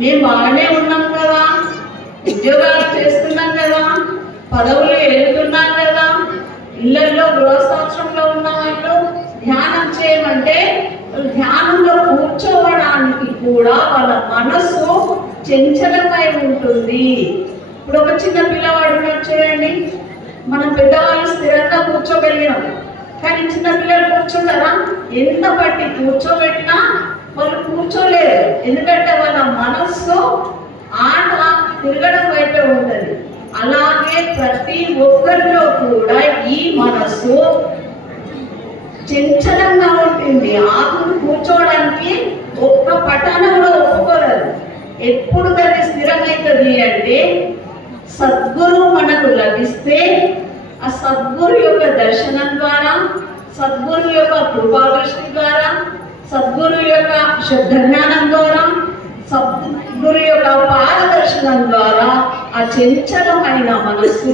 మేము బాగానే ఉన్నాం కదా, ఉద్యోగాలు చేస్తున్నాం కదా, పదవులు ఏలుతున్నాం కదా, ఇళ్లలో గృహస్థాశ్రమంలో ఉన్న వాళ్ళు ధ్యానం చేయమంటే ధ్యానంలో కూర్చోవడానికి కూడా వాళ్ళ మనస్సు చంచలమై ఉంటుంది. ఇప్పుడు ఒక చిన్న పిల్లవాడు ఉన్నాడు చూడండి, మనం పెద్దవాళ్ళు స్థిరంగా కూర్చోగలిగినాం, కానీ చిన్న పిల్లలు కూర్చుంటారా? ఎంత బట్టి కూర్చోబెట్టినా వాళ్ళు కూర్చోలేరు, ఎందుకంటే వాళ్ళ మనస్సు ఆట తిరగడం వైపే ఉంటుంది. అలాగే ప్రతి ఒక్కరిలో కూడా ఈ మనస్సు చంచలంగా ఉంటుంది. ఆకులు కూర్చోవడానికి ఒక్క పఠానంలో ఒప్పుకోలేదు. ఎప్పుడు దాన్ని స్థిరమవుతుంది అంటే సద్గురు మనకు లభిస్తే, ఆ సద్గురు యొక్క దర్శనం ద్వారా, సద్గురు యొక్క కృపాదృష్టి ద్వారా, సద్గురు యొక్క శుద్ధ జ్ఞానం ద్వారా, సద్గురు యొక్క పారదర్శనం ద్వారా ఆ చంచలమైన మనస్సు